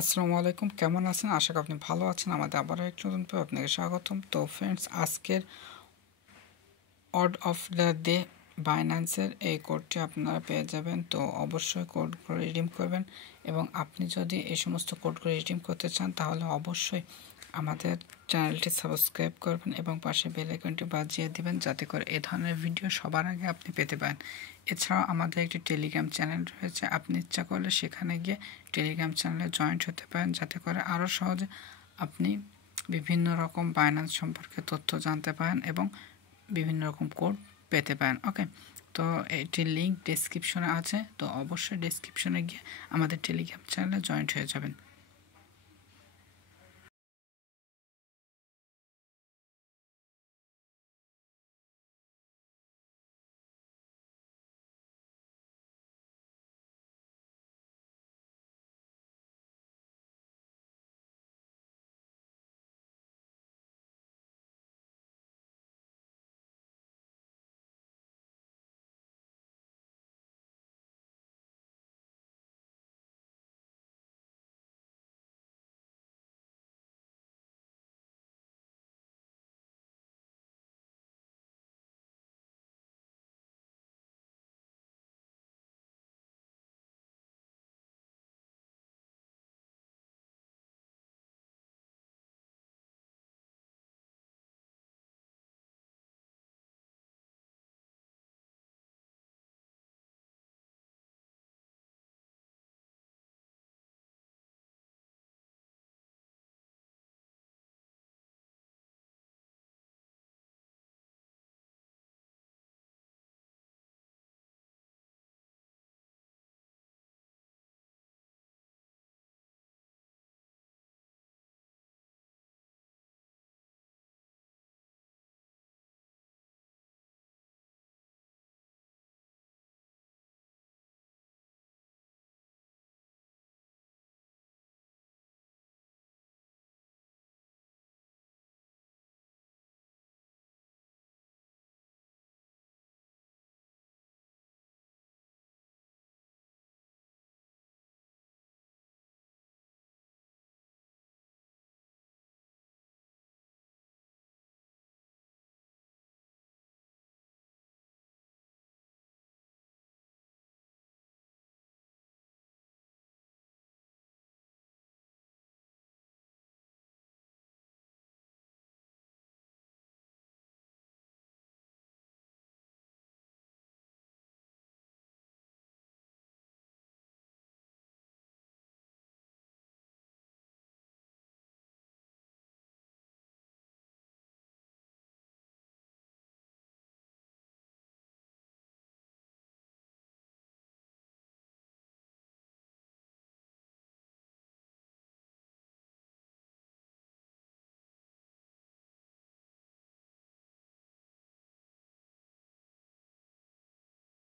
আসসালামু আলাইকুম, কেমন আছেন? আশা করি আপনি ভালো আছেন। আমাদের আবারও একটি নতুন পর্বে আপনাকে স্বাগতম। তো ফ্রেন্ডস, আজকের অড অফ দ্য ডে বাইন্যান্সের এই কোডটি আপনারা পেয়ে যাবেন। তো অবশ্যই কোডগুলো রিডিম করবেন এবং আপনি যদি এই সমস্ত কোডগুলো রিডিম করতে চান তাহলে অবশ্যই আমাদের চ্যানেলটি সাবস্ক্রাইব করবেন এবং পাশে বেল আইকনটি বাজিয়ে দিবেন যাতে করে এ ধরনের ভিডিও সবার আগে আপনি পেতে পারেন। এছাড়াও আমাদের একটি টেলিগ্রাম চ্যানেল রয়েছে, আপনি ইচ্ছা করলে সেখানে গিয়ে টেলিগ্রাম চ্যানেলে জয়েন্ট হতে পারেন যাতে করে আরও সহজে আপনি বিভিন্ন রকম বাইন্যান্স সম্পর্কে তথ্য জানতে পারেন এবং বিভিন্ন রকম কোড পেতে পারেন। ওকে, তো এটির লিঙ্ক ডেসক্রিপশনে আছে, তো অবশ্যই ডেসক্রিপশনে গিয়ে আমাদের টেলিগ্রাম চ্যানেলে জয়েন্ট হয়ে যাবেন।